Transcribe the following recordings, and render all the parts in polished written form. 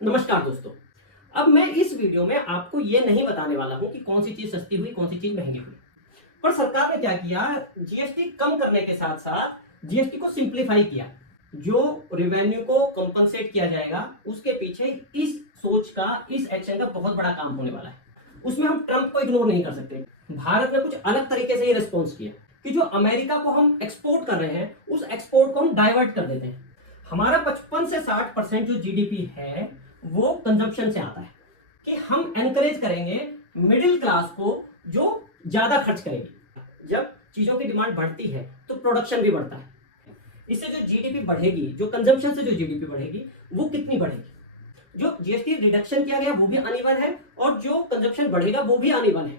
नमस्कार दोस्तों। अब मैं इस वीडियो में आपको ये नहीं बताने वाला हूं कि कौन सी चीज सस्ती हुई, कौन सी चीज महंगी हुई। पर सरकार ने क्या किया, जीएसटी कम करने के साथ साथ जीएसटी को सिंप्लीफाई किया। जो रेवेन्यू को कंपनसेट किया जाएगा, उसके पीछे इस सोच का, इस एक्शन का बहुत बड़ा काम होने वाला है। उसमें हम ट्रंप को इग्नोर नहीं कर सकते। भारत ने कुछ अलग तरीके से ये रिस्पॉन्स किया कि जो अमेरिका को हम एक्सपोर्ट कर रहे हैं, उस एक्सपोर्ट को हम डाइवर्ट कर देते हैं। हमारा 55 से 60% जो जीडीपी है वो कंजम्पशन से आता है, कि हम एनकरेज करेंगे मिडिल क्लास को जो ज्यादा खर्च करेगी। जब चीजों की डिमांड बढ़ती है तो प्रोडक्शन भी बढ़ता है। इससे जो जीडीपी बढ़ेगी, जो कंजम्पशन से जो जीडीपी बढ़ेगी, वो कितनी बढ़ेगी। जो जीएसटी रिडक्शन किया गया वो भी अनइवन है, और जो कंजम्पशन बढ़ेगा वो भी अनइवन है।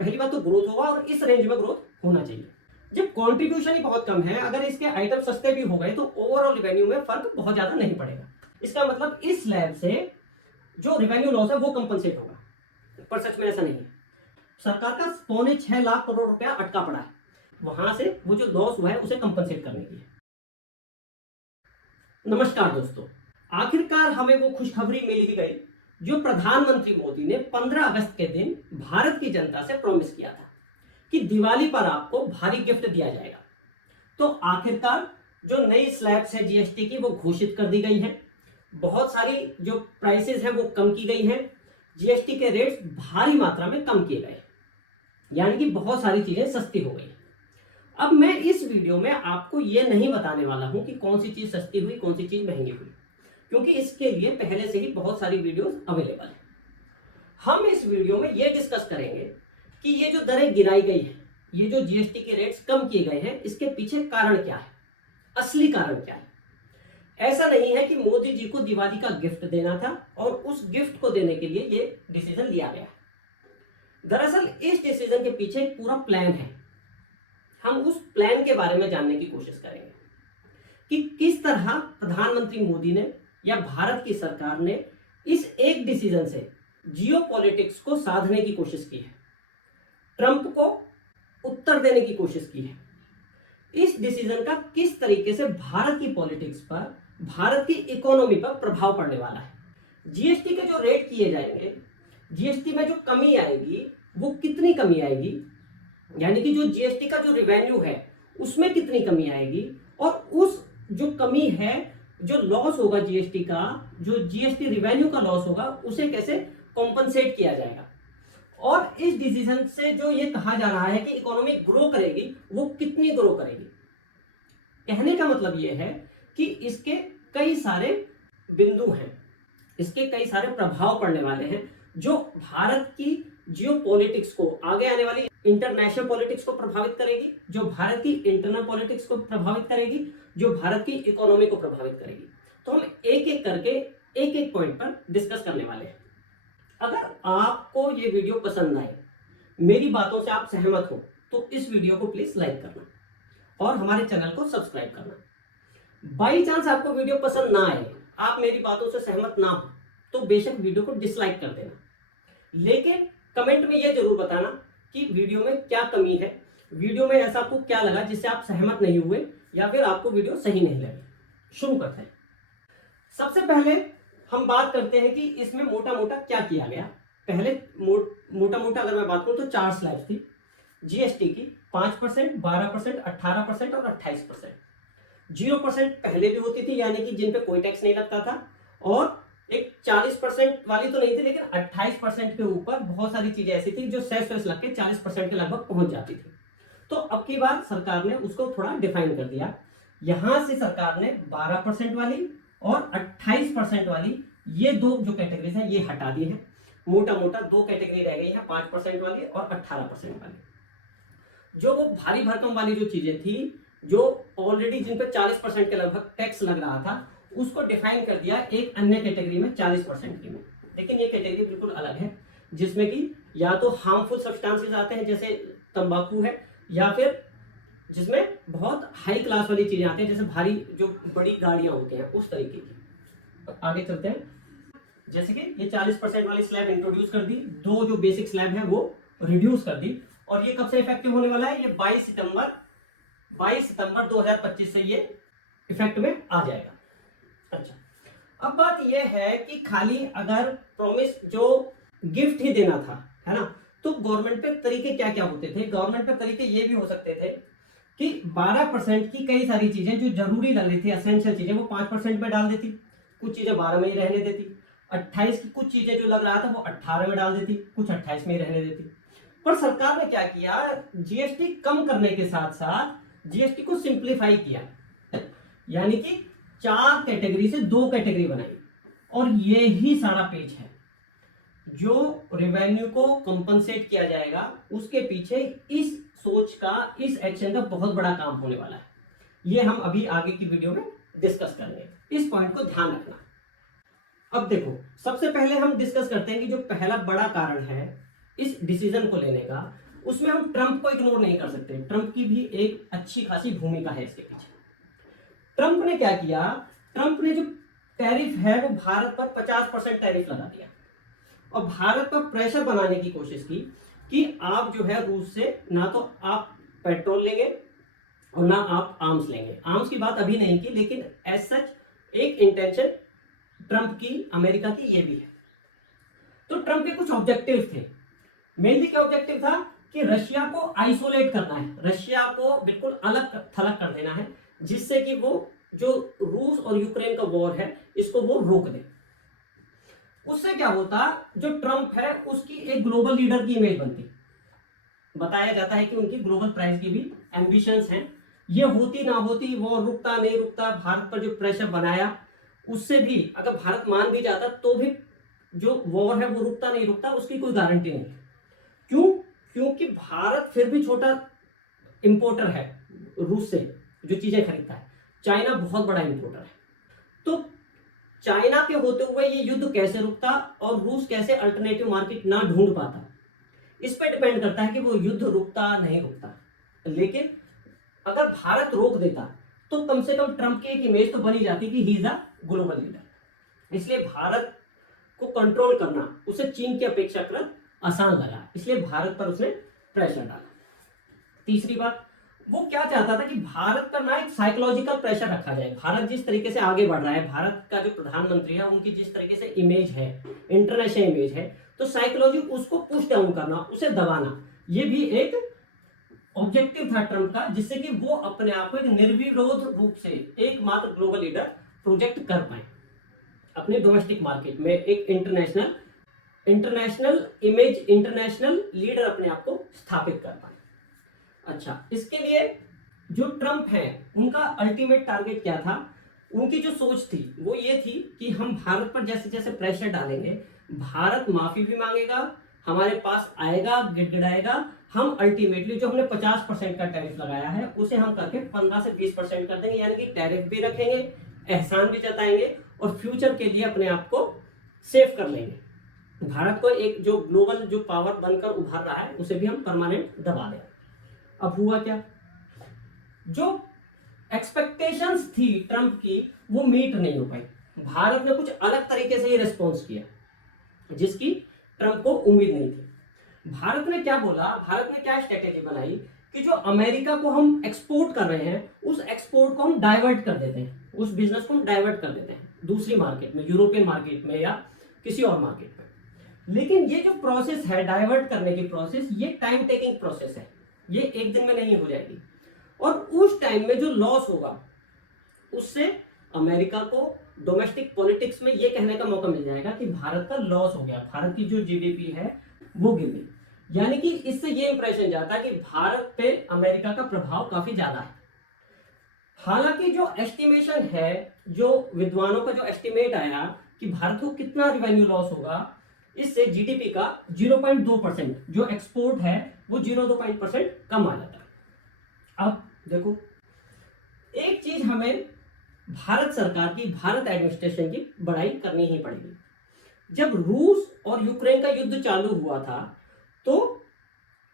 पहली बात तो ग्रोथ होगा, और इस रेंज में ग्रोथ होना चाहिए। जब कंट्रीब्यूशन ही बहुत कम है, अगर इसके आइटम सस्ते भी हो गए तो ओवरऑल रेवेन्यू में फर्क बहुत ज्यादा नहीं पड़ेगा। इसका मतलब इस स्लैब से जो रेवेन्यू लॉस है वो कंपनसेट होगा, पर सच में ऐसा नहीं है। सरकार का 6.25 लाख करोड़ रुपया अटका पड़ा है, वहां से वो जो लॉस हुआ है उसे कंपनसेट करने के लिए। नमस्कार दोस्तों, आखिरकार हमें वो खुशखबरी मिल ही गई जो प्रधानमंत्री मोदी ने 15 अगस्त के दिन भारत की जनता से प्रॉमिस किया था कि दिवाली पर आपको भारी गिफ्ट दिया जाएगा। तो आखिरकार जो नई स्लैब्स है जीएसटी की वो घोषित कर दी गई है। बहुत सारी जो प्राइसेस हैं वो कम की गई हैं। जीएसटी के रेट्स भारी मात्रा में कम किए गए, यानी कि बहुत सारी चीजें सस्ती हो गई। अब मैं इस वीडियो में आपको ये नहीं बताने वाला हूं कि कौन सी चीज सस्ती हुई, कौन सी चीज महंगी हुई, क्योंकि इसके लिए पहले से ही बहुत सारी वीडियोस अवेलेबल है। हम इस वीडियो में ये डिस्कस करेंगे कि ये जो दरें गिराई गई है, ये जो जीएसटी के रेट्स कम किए गए हैं, इसके पीछे कारण क्या है, असली कारण क्या है। ऐसा नहीं है कि मोदी जी को दिवाली का गिफ्ट देना था और उस गिफ्ट को देने के लिए ये डिसीजन लिया गया। दरअसल इस डिसीजन के पीछे एक पूरा प्लान है। हम उस प्लान के बारे में जानने की कोशिश करेंगे कि किस तरह प्रधानमंत्री मोदी ने या भारत की सरकार ने इस एक डिसीजन से जियोपॉलिटिक्स को साधने की कोशिश की है, ट्रंप को उत्तर देने की कोशिश की है। इस डिसीजन का किस तरीके से भारत की पॉलिटिक्स पर, भारत की इकोनॉमी पर प्रभाव पड़ने वाला है। जीएसटी के जो रेट किए जाएंगे, जीएसटी में जो कमी आएगी वो कितनी कमी आएगी, यानी कि जो जीएसटी का जो रिवेन्यू है उसमें कितनी कमी आएगी, और उस जो कमी है, जो लॉस होगा जीएसटी का, जो जीएसटी रिवेन्यू का लॉस होगा, उसे कैसे कॉम्पनसेट किया जाएगा। और इस डिसीजन से जो ये कहा जा रहा है कि इकोनॉमी ग्रो करेगी, वो कितनी ग्रो करेगी। कहने का मतलब ये है कि इसके कई सारे बिंदु हैं, इसके कई सारे प्रभाव पड़ने वाले हैं, जो भारत की जियोपॉलिटिक्स को, आगे आने वाली इंटरनेशनल पॉलिटिक्स को प्रभावित करेगी, जो भारत की इंटरनल पॉलिटिक्स को प्रभावित करेगी, जो भारत की इकोनॉमी को प्रभावित करेगी। तो हम एक एक करके एक एक पॉइंट पर डिस्कस करने वाले हैं। अगर आपको ये वीडियो पसंद आए, मेरी बातों से आप सहमत हो, तो इस वीडियो को प्लीज लाइक करना और हमारे चैनल को सब्सक्राइब करना। बाई चांस आपको वीडियो पसंद ना आए, आप मेरी बातों से सहमत ना हो, तो बेशक वीडियो को डिसलाइक कर देना, लेकिन कमेंट में यह जरूर बताना कि वीडियो में क्या कमी है, वीडियो में ऐसा आपको क्या लगा जिससे आप सहमत नहीं हुए, या फिर आपको वीडियो सही नहीं लगी। शुरू करते हैं। सबसे पहले हम बात करते हैं कि इसमें मोटा मोटा क्या किया गया। पहले मोटा मोटा अगर मैं बात करूं तो 4 स्लैब्स थी जीएसटी की, 5%, 12%, 18% और 28%। 0% पहले भी होती थी, यानी कि जिन पे कोई टैक्स नहीं लगता था, और एक 40% वाली तो नहीं थी, लेकिन 28% के ऊपर बहुत सारी चीजें ऐसी थी जो सेस लग के 40% के लगभग पहुंच जाती थी। तो अब की बार सरकार ने उसको थोड़ा डिफाइन कर दिया। यहां से सरकार ने 12% वाली और 28% वाली, ये दो जो कैटेगरीज हैं ये हटा दी है। मोटा मोटा दो कैटेगरी रह गई है, 5% वाली और 18% वाली। जो वो भारी भरकम वाली जो चीजें थी, जो ऑलरेडी जिन पे 40% के लगभग टैक्स लग रहा था, उसको डिफाइन कर दिया एक अन्य कैटेगरी में, 40% की में। लेकिन ये कैटेगरी बिल्कुल अलग है, जिसमें कि या तो हार्मफुल सब्सटेंसेस आते हैं जैसे तंबाकू है, या फिर जिसमें बहुत हाई क्लास वाली चीजें आती हैं जैसे भारी जो बड़ी गाड़ियां होती हैं उस तरीके की। आगे चलते हैं। जैसे कि ये 40% वाली स्लैब इंट्रोड्यूस कर दी, दो जो बेसिक स्लैब है वो रिड्यूस कर दी, और ये कब से इफेक्टिव होने वाला है, ये 22 सितंबर 2025 से ये इफेक्ट में आ जाएगा। अच्छा, अब बात यह है कि खाली अगर प्रॉमिस जो गिफ्ट ही देना था, है ना, तो गवर्नमेंट पे तरीके क्या क्या होते थे? गवर्नमेंट पे तरीके ये भी हो सकते थे कि 12% की कई सारी चीजें जो जरूरी लग रही थी, एसेंशियल चीजें, वो 5% में डाल देती, कुछ चीजें 12 में ही रहने देती। 28 की कुछ चीजें जो लग रहा था वो 18 में डाल देती, कुछ 28 में ही रहने देती। पर सरकार ने क्या किया, जीएसटी कम करने के साथ साथ जीएसटी को सिंप्लीफाई किया, यानी कि 4 कैटेगरी से 2 कैटेगरी बनाई। और ये ही सारा पेज है जो रेवेन्यू को कंपनसेट किया जाएगा, उसके पीछे इस सोच का, इस एक्शन का बहुत बड़ा काम होने वाला है। ये हम अभी आगे की वीडियो में डिस्कस करेंगे, इस पॉइंट को ध्यान रखना। अब देखो, सबसे पहले हम डिस्कस करते हैं कि जो पहला बड़ा कारण है इस डिसीजन को लेने का, उसमें हम ट्रंप को इग्नोर नहीं कर सकते। ट्रंप की भी एक अच्छी खासी भूमिका है इसके पीछे। ट्रंप ने क्या किया, ट्रंप ने जो टैरिफ है वो भारत पर 50% टैरिफ लगा दिया और भारत पर प्रेशर बनाने की कोशिश की कि आप जो है रूस से ना तो आप पेट्रोल लेंगे और ना आप आर्म्स लेंगे। आर्म्स की बात अभी नहीं की, लेकिन एज सच एक इंटेंशन ट्रंप की, अमेरिका की ये भी है। तो ट्रंप के कुछ ऑब्जेक्टिव थे। मेनली क्या ऑब्जेक्टिव था कि रशिया को आइसोलेट करना है, रशिया को बिल्कुल अलग थलग कर देना है, जिससे कि वो जो रूस और यूक्रेन का वॉर है इसको वो रोक दे। उससे क्या होता, जो ट्रंप है उसकी एक ग्लोबल लीडर की इमेज बनती। बताया जाता है कि उनकी ग्लोबल प्राइस की भी एम्बिशंस हैं। ये होती ना होती, वो रुकता नहीं रुकता, भारत पर जो प्रेशर बनाया उससे भी अगर भारत मान भी जाता तो भी जो वॉर है वो रुकता नहीं रुकता, उसकी कोई गारंटी नहीं। क्यों? क्योंकि भारत फिर भी छोटा इंपोर्टर है रूस से जो चीजें खरीदता है। चाइना बहुत बड़ा इंपोर्टर है। तो चाइना के होते हुए ये युद्ध कैसे रुकता और रूस कैसे अल्टरनेटिव मार्केट ना ढूंढ पाता, इस पर डिपेंड करता है कि वो युद्ध रुकता नहीं रुकता। लेकिन अगर भारत रोक देता तो कम से कम ट्रंप की एक इमेज तो बनी जाती कि he is a global leader. इसलिए भारत को कंट्रोल करना उसे चीन की अपेक्षाकृत आसान लगा, इसलिए भारत पर उसने प्रेशर डाला। तीसरी बात, वो क्या चाहता था कि भारत पर ना एक साइकोलॉजिकल प्रेशर रखा जाए। भारत जिस तरीके से आगे बढ़ रहा है, भारत का जो प्रधानमंत्री है उनकी जिस तरीके से इमेज है, इंटरनेशनल इमेज है, तो साइकोलॉजी उसको पुश डाउन करना, उसे दबाना, ये भी एक ऑब्जेक्टिव था ट्रंप का, जिससे कि वो अपने आप को एक निर्विरोध रूप से एकमात्र ग्लोबल लीडर प्रोजेक्ट कर पाए, अपने डोमेस्टिक मार्केट में एक इंटरनेशनल इमेज, इंटरनेशनल लीडर अपने आप को स्थापित कर पाए। अच्छा, इसके लिए जो ट्रंप है उनका अल्टीमेट टारगेट क्या था, उनकी जो सोच थी वो ये थी कि हम भारत पर जैसे जैसे प्रेशर डालेंगे, भारत माफी भी मांगेगा, हमारे पास आएगा, गिड़गिड़ाएगा, हम अल्टीमेटली जो हमने 50% का टैरिफ लगाया है उसे हम करके 15 से 20% कर देंगे, यानी कि टैरिफ भी रखेंगे, एहसान भी जताएंगे और फ्यूचर के लिए अपने आप को सेव कर लेंगे। भारत को एक जो ग्लोबल जो पावर बनकर उभर रहा है उसे भी हम परमानेंट दबा दें। अब हुआ क्या, जो एक्सपेक्टेशंस थी ट्रंप की वो मीट नहीं हो पाई। भारत ने कुछ अलग तरीके से ये रिस्पॉन्स किया जिसकी ट्रंप को उम्मीद नहीं थी। भारत ने क्या बोला, भारत ने क्या स्ट्रेटेजी बनाई कि जो अमेरिका को हम एक्सपोर्ट कर रहे हैं उस एक्सपोर्ट को हम डाइवर्ट कर देते हैं, उस बिजनेस को हम डाइवर्ट कर देते हैं दूसरी मार्केट में, यूरोपियन मार्केट में या किसी और मार्केट में। लेकिन ये जो प्रोसेस है डाइवर्ट करने की प्रोसेस, ये टाइम टेकिंग प्रोसेस है, ये एक दिन में नहीं हो जाएगी। और उस टाइम में जो लॉस होगा उससे अमेरिका को डोमेस्टिक पॉलिटिक्स में ये कहने का मौका मिल जाएगा कि भारत का लॉस हो गया, भारत की जो जीडीपी है वो गिर गई। यानी कि इससे ये इंप्रेशन जाता है कि भारत पे अमेरिका का प्रभाव काफी ज्यादा है। हालांकि जो एस्टिमेशन है, जो विद्वानों का जो एस्टिमेट आया कि भारत को कितना रिवेन्यू लॉस होगा, इससे जीडीपी का 0.2% जो एक्सपोर्ट है वो 0.2% कम आ जाता है। अब देखो, एक चीज हमें भारत सरकार की, भारत एडमिनिस्ट्रेशन की बड़ाई करनी ही पड़ेगी। जब रूस और यूक्रेन का युद्ध चालू हुआ था तो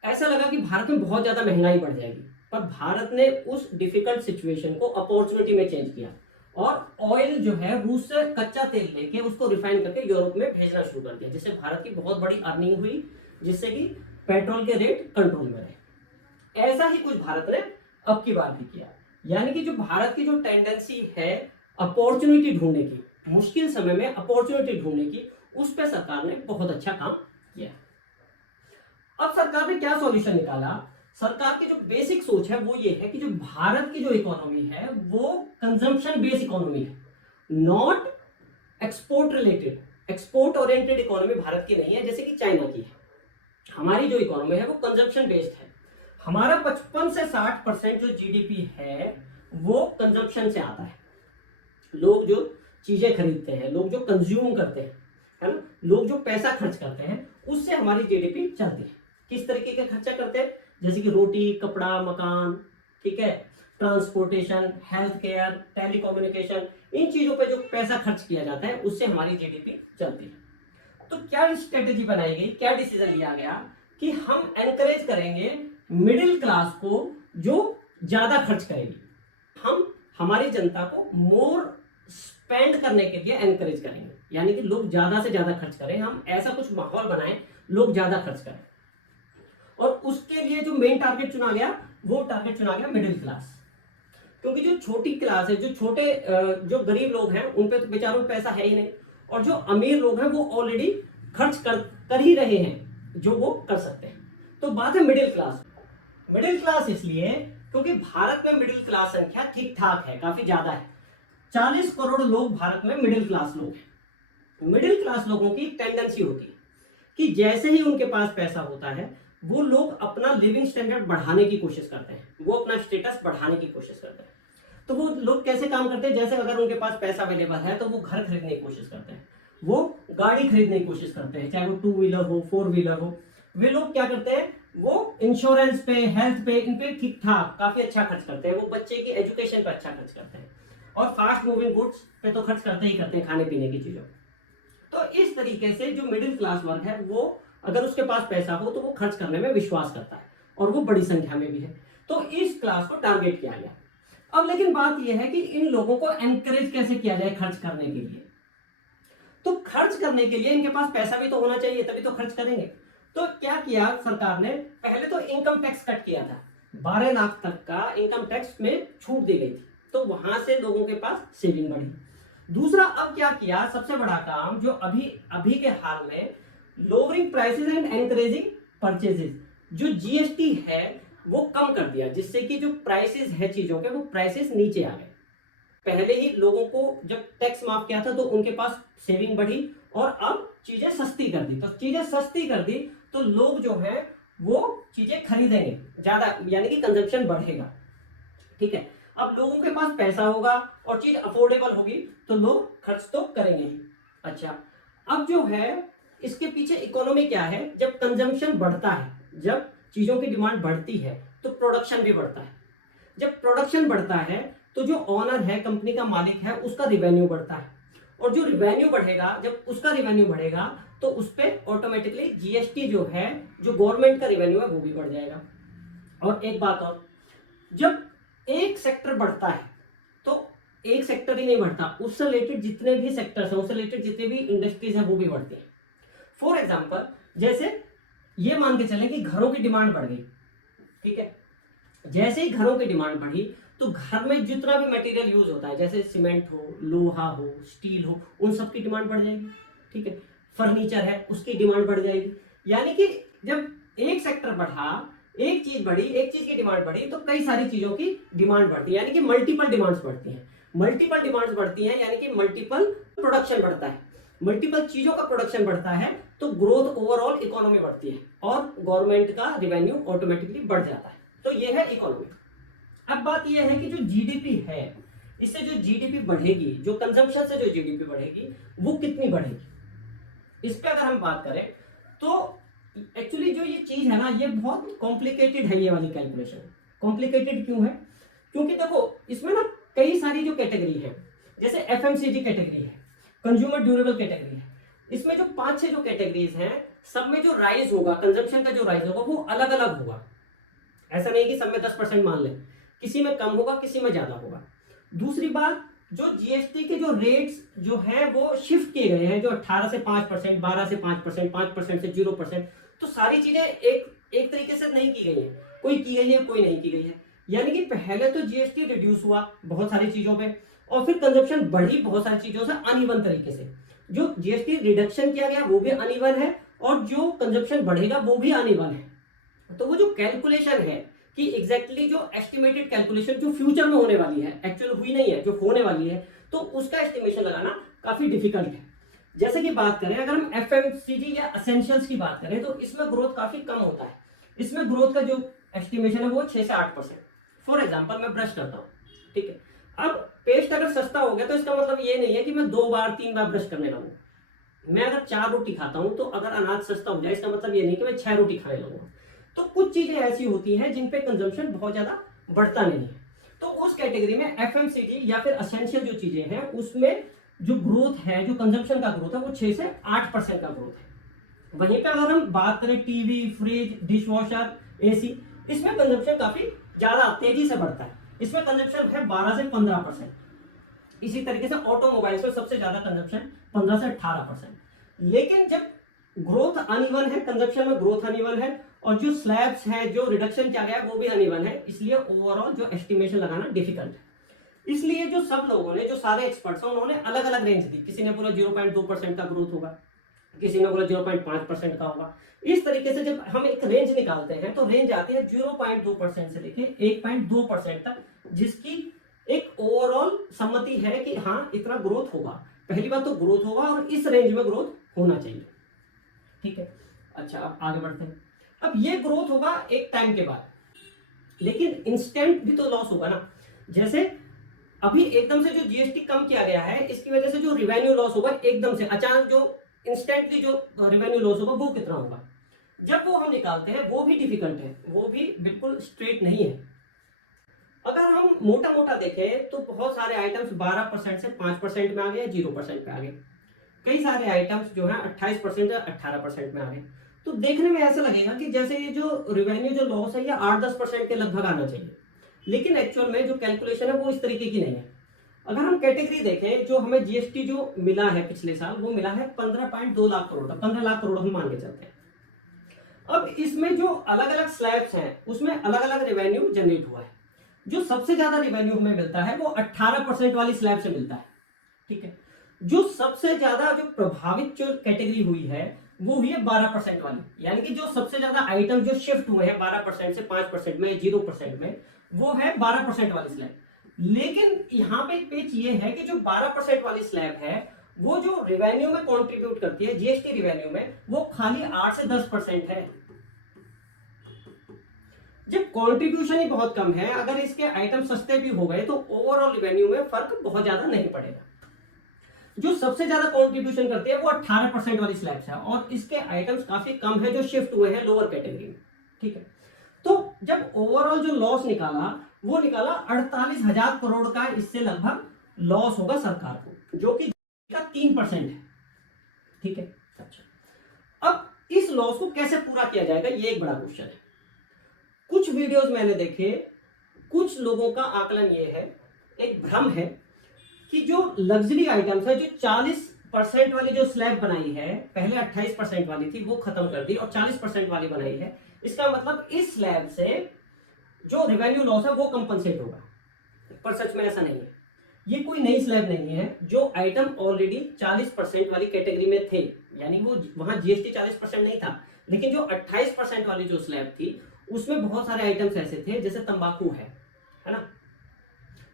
ऐसा लगा कि भारत में बहुत ज्यादा महंगाई बढ़ जाएगी, पर भारत ने उस डिफिकल्ट सिचुएशन को अपॉर्चुनिटी में चेंज किया और ऑयल जो है रूस से कच्चा तेल लेके उसको रिफाइन करके यूरोप में भेजना शुरू कर दिया, जिससे भारत की बहुत बड़ी अर्निंग हुई, जिससे कि पेट्रोल के रेट कंट्रोल में रहे। ऐसा ही कुछ भारत ने अब की बार भी किया। यानी कि जो भारत की जो टेंडेंसी है अपॉर्चुनिटी ढूंढने की, मुश्किल समय में अपॉर्चुनिटी ढूंढने की, उस पर सरकार ने बहुत अच्छा काम किया। अब सरकार ने क्या सॉल्यूशन निकाला? सरकार की जो बेसिक सोच है वो ये है कि जो भारत की जो इकोनॉमी है वो कंजम्पशन बेस्ड इकोनॉमी है, not export related. Export oriented economy Bharat की नहीं है जैसे कि चाइना की है। हमारी जो इकोनॉमी है वो कंजम्पशन बेस्ड है। हमारा 55 से 60% जो जीडीपी है वो कंजम्पशन से आता है। लोग जो चीजें खरीदते हैं, लोग जो कंज्यूम करते हैं, है ना, लोग जो पैसा खर्च करते हैं, उससे हमारी जीडीपी चलती है। किस तरीके का खर्चा करते हैं? जैसे कि रोटी, कपड़ा, मकान, ठीक है, ट्रांसपोर्टेशन, हेल्थ केयर, टेलीकम्युनिकेशन, इन चीजों पे जो पैसा खर्च किया जाता है उससे हमारी जीडीपी चलती है। तो क्या स्ट्रेटेजी बनाई गई, क्या डिसीजन लिया गया कि हम एनकरेज करेंगे मिडिल क्लास को जो ज्यादा खर्च करेगी। हम हमारी जनता को मोर स्पेंड करने के लिए एनकरेज करेंगे, यानी कि लोग ज्यादा से ज्यादा खर्च करें। हम ऐसा कुछ माहौल बनाएं लोग ज्यादा खर्च करें, और उसके लिए जो मेन टारगेट चुना गया वो टारगेट चुना गया मिडिल क्लास। क्योंकि जो छोटी क्लास है, जो छोटे जो गरीब लोग हैं, उन पे तो बेचारों में पैसा है ही नहीं, और जो अमीर लोग हैं वो ऑलरेडी खर्च कर ही रहे हैं जो वो कर सकते हैं। तो बात है मिडिल क्लास। मिडिल क्लास इसलिए क्योंकि भारत में मिडिल क्लास संख्या ठीक ठाक है, काफी ज्यादा है। 40 करोड़ लोग भारत में मिडिल क्लास लोग हैं। मिडिल क्लास लोगों की टेंडेंसी होती है कि जैसे ही उनके पास पैसा होता है वो लोग अपना लिविंग स्टैंडर्ड बढ़ाने की कोशिश करते हैं, वो अपना स्टेटस बढ़ाने की कोशिश करते हैं। तो वो लोग कैसे काम करते हैं? जैसे अगर उनके पास पैसा अवेलेबल है तो वो घर खरीदने की कोशिश करते हैं, वो गाड़ी खरीदने की कोशिश करते हैं, चाहे वो 2 व्हीलर हो, 4 व्हीलर हो। वे लोग क्या करते हैं? वो इंश्योरेंस पे, हेल्थ पे, इन पे ठीक ठाक काफी अच्छा खर्च करते हैं। वो बच्चे की एजुकेशन पे अच्छा खर्च करते हैं, और फास्ट मूविंग गुड्स पे तो खर्च करते ही करते हैं, खाने पीने की चीजों। तो इस तरीके से जो मिडिल क्लास वर्ग है वो अगर उसके पास पैसा हो तो वो खर्च करने में विश्वास करता है, और वो बड़ी संख्या में भी है। तो इस क्लास को टारगेट किया गया। अब लेकिन बात यह है कि इन लोगों को एनकरेज कैसे किया जाए खर्च करने के लिए? तो खर्च करने के लिए इनके पास पैसा भी तो होना चाहिए, तभी तो खर्च करेंगे। तो क्या किया सरकार ने? पहले तो इनकम टैक्स कट किया था, 12 लाख तक का इनकम टैक्स में छूट दी गई थी, तो वहां से लोगों के पास सेविंग बढ़ी। दूसरा, अब क्या किया? सबसे बड़ा काम जो अभी के हाल में, lowering prices and encouraging purchases, जो जीएसटी है वो कम कर दिया, जिससे कि जो प्राइसेस है चीजों के वो प्राइसेस नीचे आ गए। पहले ही लोगों को जब टैक्स माफ किया था तो उनके पास सेविंग बढ़ी, और अब चीजें सस्ती कर दी। तो चीजें सस्ती कर दी तो लोग जो है वो चीजें खरीदेंगे ज्यादा, यानी कि कंजप्शन बढ़ेगा। ठीक है, अब लोगों के पास पैसा होगा और चीज अफोर्डेबल होगी तो लोग खर्च तो करेंगे ही। अच्छा, अब जो है इसके पीछे इकोनॉमी क्या है? जब कंजम्पशन बढ़ता है, जब चीजों की डिमांड बढ़ती है तो प्रोडक्शन भी बढ़ता है। जब प्रोडक्शन बढ़ता है तो जो ओनर है, कंपनी का मालिक है, उसका रिवेन्यू बढ़ता है, और जो रिवेन्यू बढ़ेगा, जब उसका रिवेन्यू बढ़ेगा तो उस पर ऑटोमेटिकली जीएसटी जो है, जो गवर्नमेंट का रिवेन्यू है वो भी बढ़ जाएगा। और एक बात और, जब एक सेक्टर बढ़ता है तो एक सेक्टर ही नहीं बढ़ता, उससे रिलेटेड जितने भी सेक्टर्स हैं, उससे रिलेटेड जितने भी इंडस्ट्रीज हैं वो भी बढ़ती हैं। फॉर एग्जाम्पल, जैसे ये मान के चलें कि घरों की डिमांड बढ़ गई, ठीक है, जैसे ही घरों की डिमांड बढ़ी तो घर में जितना भी मटेरियल यूज होता है, जैसे सीमेंट हो, लोहा हो, स्टील हो, उन सब की डिमांड बढ़ जाएगी। ठीक है, फर्नीचर है उसकी डिमांड बढ़ जाएगी। यानी कि जब एक सेक्टर बढ़ा, एक चीज बढ़ी, एक चीज की डिमांड बढ़ी, तो कई सारी चीजों की डिमांड बढ़ती है, यानी कि मल्टीपल डिमांड्स बढ़ती हैं। मल्टीपल डिमांड्स बढ़ती हैं यानी कि मल्टीपल प्रोडक्शन बढ़ता है, मल्टीपल चीजों का प्रोडक्शन बढ़ता है, तो ग्रोथ ओवरऑल इकोनॉमी बढ़ती है और गवर्नमेंट का रिवेन्यू ऑटोमेटिकली बढ़ जाता है। तो ये है इकोनॉमी। अब बात ये है कि जो जीडीपी है, इससे जो जीडीपी बढ़ेगी, जो कंजम्पशन से जो जीडीपी बढ़ेगी वो कितनी बढ़ेगी, इस पे अगर हम बात करें तो एक्चुअली जो ये चीज है ना, ये बहुत कॉम्प्लिकेटेड है। ये वाली कैलकुलेशन कॉम्प्लिकेटेड क्यों है? क्योंकि देखो इसमें ना कई सारी जो कैटेगरी है, जैसे एफएमसीजी कैटेगरी है, कंज्यूमर ड्यूरेबल कैटेगरी है, इसमें जो 5-6 जो कैटेगरीज हैं, सब में जो राइज होगा, कंजम्पशन का जो राइज होगा वो अलग अलग होगा। ऐसा नहीं कि सब में 10% मान लें, किसी में कम होगा, किसी में ज्यादा होगा। दूसरी बात, जो जीएसटी के जो रेट्स जो है वो शिफ्ट किए गए हैं, जो 18 से 5%, 12 से 5%, 5% से 0%, तो सारी चीजें एक तरीके से नहीं की गई है, कोई की गई है, कोई नहीं की गई है। यानी कि पहले तो जीएसटी रिड्यूस हुआ बहुत सारी चीजों पे, और फिर कंजप्शन बढ़ी बहुत सारी चीजों से अनइवन तरीके से। जो जीएसटी रिडक्शन किया गया वो भी अनइवन है और जो कंजप्शन बढ़ेगा वो भी अनइवन है। तो वो जो कैलकुलेशन है कि एग्जैक्टली जो एस्टिमेटेड कैलकुलेशन जो फ्यूचर में होने वाली है, एक्चुअल हुई नहीं है, जो होने वाली है, तो उसका एस्टिमेशन लगाना काफी डिफिकल्ट है। जैसे कि बात करें अगर हम एफएमसीजी या एसेंशियल्स की बात करें तो इसमें ग्रोथ काफी कम होता है। इसमें ग्रोथ का जो एस्टिमेशन है वो 6 से 8%। फॉर एग्जांपल मैं ब्रश करता हूँ, ठीक है। अब पेस्ट अगर सस्ता हो गया तो इसका मतलब ये नहीं है कि मैं 2 बार 3 बार ब्रश करने लगूँ। मैं अगर 4 रोटी खाता हूँ तो अगर अनाज सस्ता हो जाए इसका मतलब ये नहीं कि मैं 6 रोटी खाने लगूंगा। तो कुछ चीजें ऐसी होती हैं जिन पे कंजम्पशन बहुत ज्यादा बढ़ता नहीं है। तो उस कैटेगरी में एफएमसीजी या फिर एसेंशियल जो चीजें हैं उसमें जो ग्रोथ है, जो कंजम्पशन का ग्रोथ है वो 6 से 8% का ग्रोथ है। वहीं पे अगर हम बात करें TV, fridge, dish washer, AC, इसमें कंजम्पशन काफी ज्यादा तेजी से बढ़ता है। इसमें कंजम्पशन है 12 से 15%। इसी तरीके से ऑटोमोबाइल्स में सबसे ज्यादा कंजम्पशन 15 से 18%। लेकिन जब ग्रोथ अनइवन है, कंजप्शन में ग्रोथ अनइवन है और जो स्लैब्स है, जो रिडक्शन किया गया वो भी अनइवन है, इसलिए ओवरऑल जो एस्टिमेशन लगाना डिफिकल्ट है। इसलिए जो सब लोगों ने, जो सारे एक्सपर्ट्स हैं, उन्होंने अलग अलग रेंज दी। किसी ने बोला 0.2% का ग्रोथ होगा, किसी ने बोला 0.5% का होगा। इस तरीके से जब हम एक रेंज निकालते हैं तो रेंज आती है 0.2% से लेके 1.2% तक, जिसकी एक ओवरऑल सम्मति है कि हाँ इतना ग्रोथ होगा। पहली बात तो ग्रोथ होगा और इस रेंज में ग्रोथ होना चाहिए, ठीक है। अच्छा, अब आगे बढ़ते हैं। अब ये ग्रोथ होगा एक टाइम के बाद, लेकिन इंस्टेंट भी तो लॉस होगा ना। जैसे अभी एकदम से जो जीएसटी कम किया गया है इसकी वजह से जो रिवेन्यू लॉस होगा, एकदम से अचानक जो इंस्टेंटली जो रेवेन्यू लॉस होगा वो कितना होगा, जब वो हम निकालते हैं वो भी डिफिकल्ट है, वो भी बिल्कुल स्ट्रेट नहीं है। अगर हम मोटा मोटा देखें तो बहुत सारे आइटम्स 12% से 5% में आ गए, 0% पे आ गए। कई सारे आइटम्स जो है 28% या 18% में आ गए। तो देखने में ऐसा लगेगा कि जैसे ये जो रिवेन्यू जो लॉस है ये 8-10% के लगभग आना चाहिए, लेकिन एक्चुअल में जो कैलकुलेशन है वो इस तरीके की नहीं है। अगर हम कैटेगरी देखें, जो हमें जीएसटी जो मिला है पिछले साल वो मिला है 15.2 लाख करोड़ का, 15 लाख करोड़ हम मान के चलते हैं। अब इसमें जो अलग अलग स्लैब्स हैं उसमें अलग अलग रेवेन्यू जनरेट हुआ है। जो सबसे ज्यादा रेवेन्यू हमें मिलता है वो 18% वाली स्लैब से मिलता है, ठीक है। जो सबसे ज्यादा जो प्रभावित जो कैटेगरी हुई है वो हुई है 12% वाली, यानी कि जो सबसे ज्यादा आइटम जो शिफ्ट हुए हैं 12% से 5% में, 0% में, वो है 12% वाली स्लैब। लेकिन यहाँ पे एक पेच ये है कि जो 12% वाली स्लैब है वो जो रेवेन्यू में कंट्रीब्यूट करती है, जीएसटी रेवेन्यू में, वो खाली 8 से 10% है। जब कंट्रीब्यूशन ही बहुत कम है, अगर इसके आइटम सस्ते भी हो गए तो ओवरऑल रेवेन्यू में फर्क बहुत ज्यादा नहीं पड़ेगा। जो सबसे ज्यादा कंट्रीब्यूशन करती है वो 18% वाली स्लैब्स है और इसके आइटम्स काफी कम है जो शिफ्ट हुए हैं लोअर कैटेगरी में, ठीक है। तो जब ओवरऑल जो लॉस निकाला वो निकाला 48,000 करोड़ का, इससे लगभग लॉस होगा सरकार को, जो कि का 3% है, ठीक है। अच्छा, अब इस लॉस को कैसे पूरा किया जाएगा ये एक बड़ा क्वेश्चन है। कुछ वीडियोस मैंने देखे, कुछ लोगों का आकलन ये है, एक भ्रम है कि जो लग्जरी आइटम्स है, जो 40% वाली जो स्लैब बनाई है, पहले 28% वाली थी वो खत्म कर दी और 40% वाली बनाई है, इसका मतलब इस स्लैब से जो रेवेन्यू लॉस है वो कंपनसेट होगा। पर सच में ऐसा नहीं है। ये कोई नई स्लैब नहीं है। जो आइटम ऑलरेडी 40% वाली कैटेगरी में थे, यानी वो वहां जीएसटी 40% नहीं था, लेकिन जो 28% वाली जो स्लैब थी उसमें बहुत सारे आइटम्स ऐसे थे, जैसे तंबाकू है ना,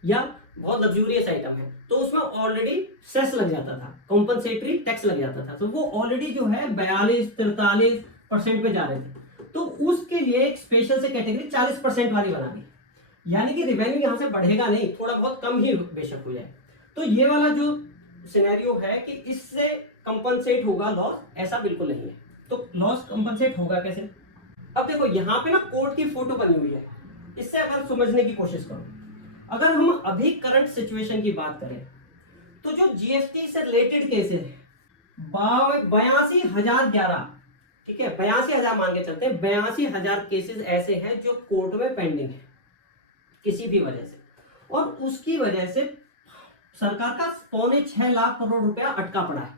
या बहुत लग्जूरियस आइटम है, तो उसमें ऑलरेडी सेस लग जाता था, कॉम्पनसेटरी टैक्स लग जाता था, तो वो ऑलरेडी जो है 42-43% पे जा रहे थे। तो उसके लिए एक स्पेशल से कैटेगरी 40% वाली बना दी, यानी कि रेवेन्यू यहां से बढ़ेगा नहीं, थोड़ा बहुत कम ही बेशक हो जाए। तो ये वाला जो सिनेरियो है कि इससे कंपनसेट होगा लॉस, ऐसा बिल्कुल नहीं है। तो लॉस कंपनसेट होगा कैसे? अब देखो यहाँ पे ना कोर्ट की फोटो बनी हुई है, इससे अगर समझने की कोशिश करो, अगर हम अभी करंट सिचुएशन की बात करें तो जो जीएसटी से रिलेटेड केसेस है 82,011, ठीक है, 82,000 मान के चलते हैं, 82,000 केसेस ऐसे हैं जो कोर्ट में पेंडिंग है किसी भी वजह से, और उसकी वजह से सरकार का 5.25 लाख करोड़ रुपया अटका पड़ा है।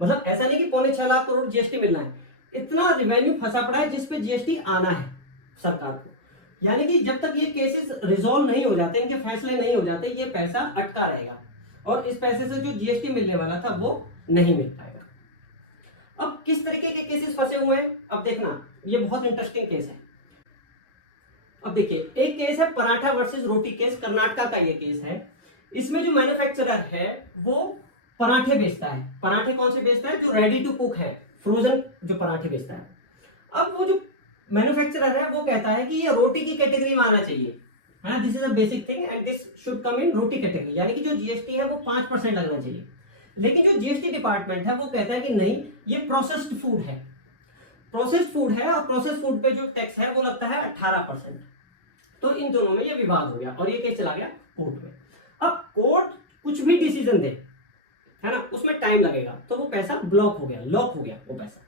मतलब ऐसा नहीं कि 5.25 लाख करोड़ जीएसटी मिलना है, इतना रेवेन्यू फंसा पड़ा है जिसपे जीएसटी आना है सरकार को। यानी कि जब तक ये केसेस रिजॉल्व नहीं हो जाते, इनके फैसले नहीं हो जाते, ये पैसा अटका रहेगा। और इस पैसे से जो जीएसटी मिलने वाला था वो नहीं मिल पाएगा। अब किस तरीके के केसेस फंसे हुए हैं, अब देखना, ये बहुत इंटरेस्टिंग केस है। अब देखिए, एक केस है पराठा वर्सेस रोटी केस, कर्नाटका का ये केस है। इसमें जो मैन्युफैक्चरर है वो पराठे बेचता है। पराठे कौन से बेचता है? जो रेडी टू कुक है, फ्रोजन जो पराठे बेचता है। अब वो जो मैन्युफैक्चरर है वो कहता है कि ये रोटी की कैटेगरी में आना चाहिए, है ना, this is a basic thing and this should come in roti category, यानी कि जो जीएसटी है वो 5% लगना चाहिए। लेकिन जो जीएसटी डिपार्टमेंट है वो कहता है कि नहीं, ये प्रोसेस्ड फूड है, प्रोसेस्ड फूड है, और प्रोसेस्ड फूड पे जो टैक्स है वो लगता है 18%। तो इन दोनों में ये विवाद हो गया और ये केस चला गया कोर्ट में। अब कोर्ट कुछ भी डिसीजन दे, है ना, उसमें टाइम लगेगा, तो वो पैसा ब्लॉक हो गया, लॉक हो गया वो पैसा।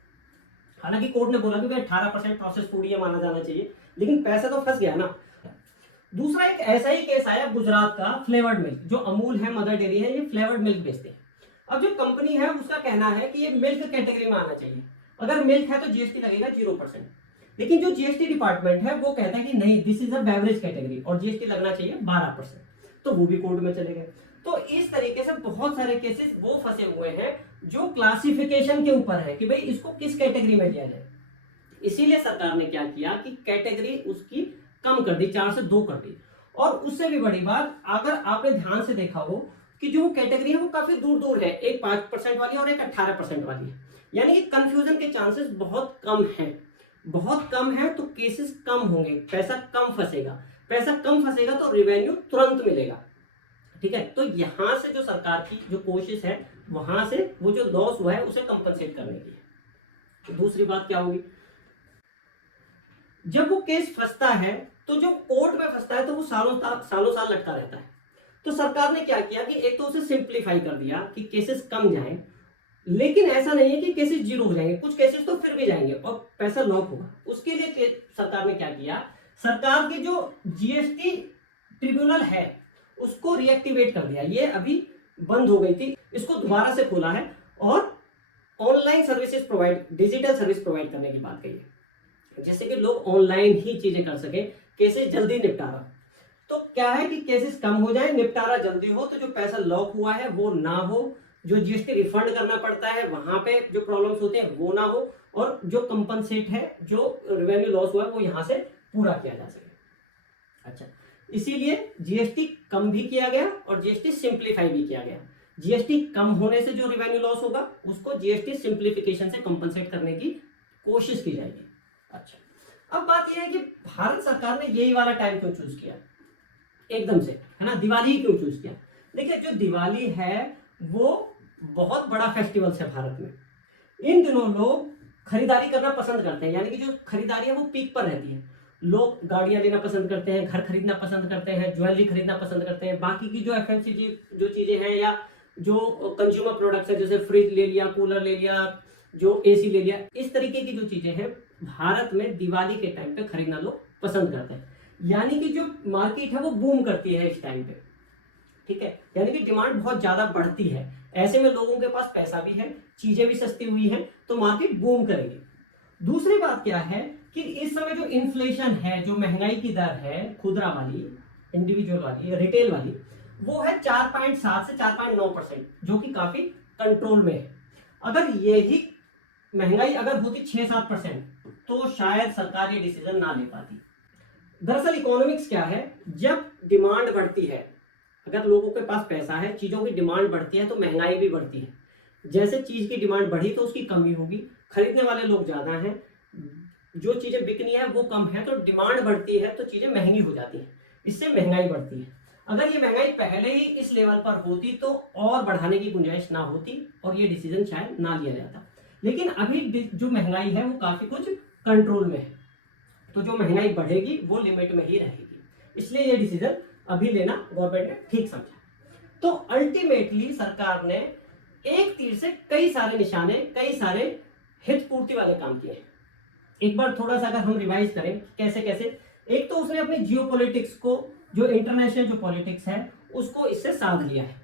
हालांकि कोर्ट ने बोला कि भाई 18% प्रोसेस फूड ये माना जाना चाहिए, लेकिन पैसा तो फंस गया ना। दूसरा एक ऐसा ही केस आया गुजरात का, फ्लेवर्ड मिल्क, जो अमूल है, मदर डेयरी है, ये फ्लेवर्ड मिल्क बेचते हैं। अब जो कंपनी है उसका कहना है कि ये मिल्क कैटेगरी में आना चाहिए, अगर मिल्क है तो जीएसटी लगेगा 0%। लेकिन जो जीएसटी डिपार्टमेंट है वो कहता है कि नहीं, this is a beverage category और जीएसटी लगना चाहिए 12%, तो वो भी कोर्ट में चले गए। तो इस तरीके से बहुत सारे केसेस वो फंसे हुए हैं जो क्लासिफिकेशन के ऊपर है कि भाई इसको किस कैटेगरी में लिया जाए। इसीलिए सरकार ने क्या किया कि कैटेगरी उसकी कम कर दी, 4 से 2 कर दी। और उससे भी बड़ी बात, अगर आपने ध्यान से देखा हो कि जो कैटेगरी है वो काफी दूर दूर है, एक 5% वाली और एक 18% वाली है, यानी कि कंफ्यूजन के चांसेस बहुत कम हैं, बहुत कम है, तो केसेस कम होंगे, पैसा कम फंसेगा, पैसा कम फंसेगा तो रेवेन्यू तुरंत मिलेगा। ठीक है, तो यहां से जो सरकार की जो कोशिश है, वहां से वो जो लॉस हुआ है उसे कंपनसेट करने की है। तो दूसरी बात क्या होगी, जब वो केस फंसता है तो जो कोर्ट में फंसता है तो वो सालों साल लटका रहता है। तो सरकार ने क्या किया कि एक तो उसे सिंप्लीफाई कर दिया कि केसेस कम जाएं, लेकिन ऐसा नहीं है कि केसेस जीरो हो जाएंगे, कुछ केसेस तो फिर भी जाएंगे और पैसा लॉक होगा। उसके लिए सरकार ने क्या किया, सरकार की जो जीएसटी ट्रिब्यूनल है उसको रिएक्टिवेट कर दिया, ये अभी बंद हो गई थी, इसको दोबारा से खोला है और online services provide, digital service provide करने की बात कही है, जैसे कि लोग ऑनलाइन ही चीजें कर सके, केसेस जल्दी निपटारा। तो क्या है कि केसेस कम हो जाए, निपटारा जल्दी हो, तो जो पैसा लॉक हुआ है वो ना हो, जो जीएसटी रिफंड करना पड़ता है वहां पे जो प्रॉब्लम्स होते हैं वो ना हो, और जो कंपनसेट है, जो रेवेन्यू लॉस हुआ है वो यहां से पूरा किया जा सके। अच्छा, इसीलिए जीएसटी कम भी किया गया और जीएसटी सिंप्लीफाई भी किया गया। जीएसटी कम होने से जो रेवेन्यू लॉस होगा उसको जीएसटी सिंप्लीफिकेशन से कंपनसेट करने की कोशिश की जाएगी। अच्छा, अब बात यह है कि भारत सरकार ने यही वाला टाइम क्यों चूज किया एकदम से, है ना, दिवाली क्यों चूज किया? देखिए, जो दिवाली है वो बहुत बड़ा फेस्टिवल है भारत में। इन दिनों लोग खरीदारी करना पसंद करते हैं, यानी कि जो खरीदारी है वो पीक पर रहती है। लोग गाड़ियां लेना पसंद करते हैं, घर खरीदना पसंद करते हैं, ज्वेलरी खरीदना पसंद करते हैं, बाकी की जो एफएमसीजी जो चीजें हैं या जो कंज्यूमर प्रोडक्ट्स है, जैसे फ्रिज ले लिया, कूलर ले लिया, जो एसी ले लिया, इस तरीके की जो चीजें हैं भारत में दिवाली के टाइम पे खरीदना लोग पसंद करते हैं, यानी कि जो मार्केट है वो बूम करती है इस टाइम पे। ठीक है, यानी कि डिमांड बहुत ज्यादा बढ़ती है, ऐसे में लोगों के पास पैसा भी है, चीजें भी सस्ती हुई हैं, तो मार्केट बूम करेगी। दूसरी बात क्या है कि इस समय जो इन्फ्लेशन है, जो महंगाई की दर है, खुदरा वाली, इंडिविजुअल वाली, रिटेल वाली, वो है 4.7 से 4.9%, जो कि काफी कंट्रोल में है। अगर यही महंगाई अगर होती 6-7% तो शायद सरकार ये डिसीजन ना ले पाती। दरअसल इकोनॉमिक्स क्या है, जब डिमांड बढ़ती है, अगर लोगों के पास पैसा है, चीजों की डिमांड बढ़ती है तो महंगाई भी बढ़ती है। जैसे चीज की डिमांड बढ़ी तो उसकी कमी होगी, खरीदने वाले लोग ज्यादा हैं, जो चीजें बिकनी है वो कम है, तो डिमांड बढ़ती है तो चीजें महंगी हो जाती हैं, इससे महंगाई बढ़ती है। अगर ये महंगाई पहले ही इस लेवल पर होती तो और बढ़ाने की गुंजाइश ना होती और ये डिसीजन शायद ना लिया जाता। लेकिन अभी जो महंगाई है वो काफी कुछ कंट्रोल में है, तो जो महंगाई बढ़ेगी वो लिमिट में ही रहेगी, इसलिए ये डिसीजन अभी लेना गवर्नमेंट ने ठीक समझा। तो अल्टीमेटली सरकार ने एक तीर से कई सारे निशाने, कई सारे हित पूर्ति वाले काम किए। एक बार थोड़ा सा अगर हम रिवाइज करें कैसे कैसे, एक तो उसने अपने जियोपॉलिटिक्स को, जो इंटरनेशनल जो पॉलिटिक्स है उसको इससे साध लिया है,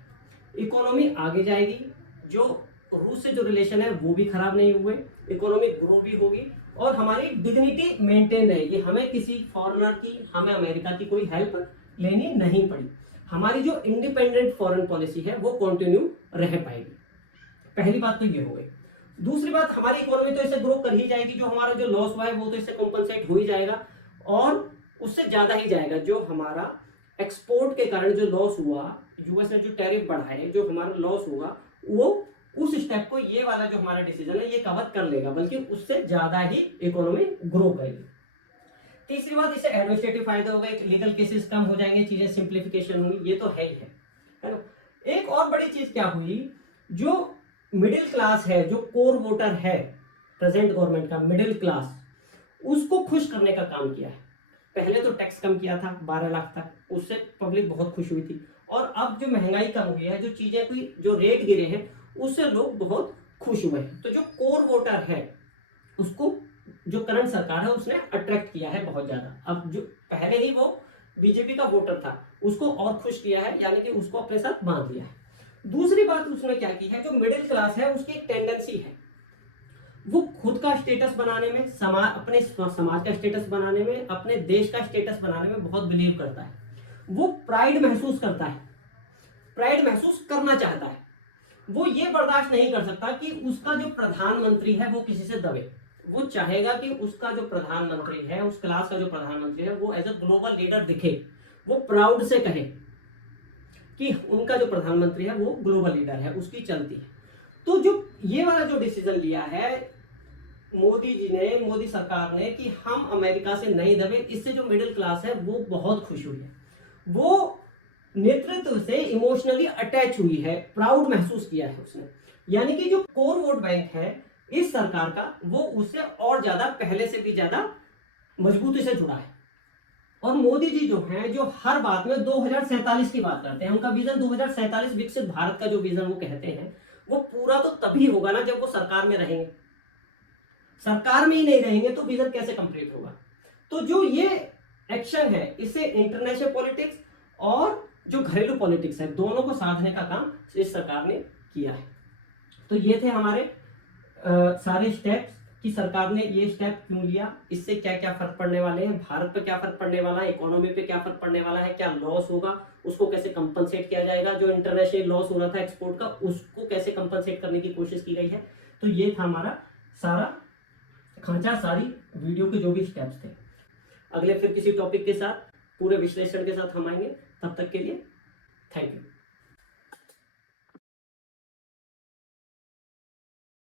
इकोनॉमी आगे जाएगी, जो रूस से जो रिलेशन है वो भी खराब नहीं हुए, इकोनॉमिक ग्रो भी होगी और हमारी डिग्निटी मेंटेन रहेगी, हमें किसी फॉरेनर की, हमें अमेरिका की कोई हेल्प लेनी नहीं पड़ी। हमारी जो इंडिपेंडेंट फॉरेन पॉलिसी है वो कंटिन्यू रह पाएगी। पहली बात तो ये हो गई। दूसरी बात, हमारी इकोनॉमी तो इससे ग्रो कर ही जाएगी, जो हमारा जो लॉस हुआ है वो तो इससे कॉम्पनसेट हो ही जाएगा, और उससे ज्यादा ही जाएगा। जो हमारा एक्सपोर्ट के कारण जो लॉस हुआ, यूएस ने जो टैरिफ बढ़ाए, जो हमारा लॉस हुआ, वो उस स्टेप को ये वाला जो हमारा डिसीजन है ये कवर कर लेगा, बल्कि उससे ज्यादा ही इकोनॉमी ग्रो करेगी। तीसरी बात, इससे एडमिनिस्ट्रेटिव फायदा होगा, लीगल केसेस कम हो जाएंगे, चीजें सिंप्लीफिकेशन हुई, ये तो है ही है ना। एक और बड़ी चीज क्या हुई, जो मिडिल क्लास है, जो कोर वोटर है प्रेजेंट गवर्नमेंट का, मिडिल क्लास, उसको खुश करने का काम किया है। पहले तो टैक्स कम किया था 12 लाख तक, उससे पब्लिक बहुत खुश हुई थी, और अब जो महंगाई कम हुई है, जो चीजें कोई जो रेट गिरे हैं, उससे लोग बहुत खुश हुए हैं। तो जो कोर वोटर है उसको जो करंट सरकार है उसने अट्रैक्ट किया है बहुत ज्यादा। अब जो पहले ही वो बीजेपी का वोटर था उसको और खुश किया है, यानी कि उसको अपने साथ बांध लिया है। दूसरी बात उसने क्या की है, जो मिडिल क्लास है उसकी एक टेंडेंसी है, वो खुद का स्टेटस बनाने में, अपने समाज का स्टेटस बनाने में, अपने देश का स्टेटस बनाने में बहुत बिलीव करता है। वो प्राइड महसूस करता है, प्राइड महसूस करना चाहता है। वो ये बर्दाश्त नहीं कर सकता कि उसका जो प्रधानमंत्री है वो किसी से दबे। वो चाहेगा कि उसका जो प्रधानमंत्री है, उस क्लास का जो प्रधानमंत्री है, वो एज अ ग्लोबल लीडर दिखे, वो प्राउड से कहे कि उनका जो प्रधानमंत्री है वो ग्लोबल लीडर है, उसकी चलती है। तो जो ये वाला जो डिसीजन लिया है मोदी जी ने, मोदी सरकार ने, कि हम अमेरिका से नहीं दबे, इससे जो मिडिल क्लास है वो बहुत खुश हुई है, वो नेतृत्व से इमोशनली अटैच हुई है, प्राउड महसूस किया है उसने। यानी कि जो कोर वोट बैंक है इस सरकार का, वो उससे और ज्यादा, पहले से भी ज्यादा मजबूती से जुड़ा है। और मोदी जी जो हैं, जो हर बात में 2047 की बात करते हैं, उनका विजन 2047 विकसित भारत का जो विजन वो कहते हैं, वो पूरा तो तभी होगा ना जब वो सरकार में रहेंगे। सरकार में ही नहीं रहेंगे तो विजन कैसे कंप्लीट होगा। तो जो ये एक्शन है, इससे इंटरनेशनल पॉलिटिक्स और जो घरेलू पॉलिटिक्स है, दोनों को साधने का काम इस सरकार ने किया है। तो ये थे हमारे सारे स्टेप्स कि सरकार ने ये स्टेप क्यों लिया, इससे क्या क्या फर्क पड़ने वाले हैं, भारत पे क्या फर्क पड़ने वाला है, इकोनॉमी पे क्या फर्क पड़ने वाला है, क्या लॉस होगा, उसको कैसे कंपनसेट किया जाएगा, जो इंटरनेशनल लॉस हो रहा था एक्सपोर्ट का उसको कैसे कंपनसेट करने की कोशिश की गई है। तो ये था हमारा सारा खांचा, सारी वीडियो के जो भी स्टेप्स थे। अगले फिर किसी टॉपिक के साथ, पूरे विश्लेषण के साथ हम आएंगे। तब तक के लिए थैंक यू।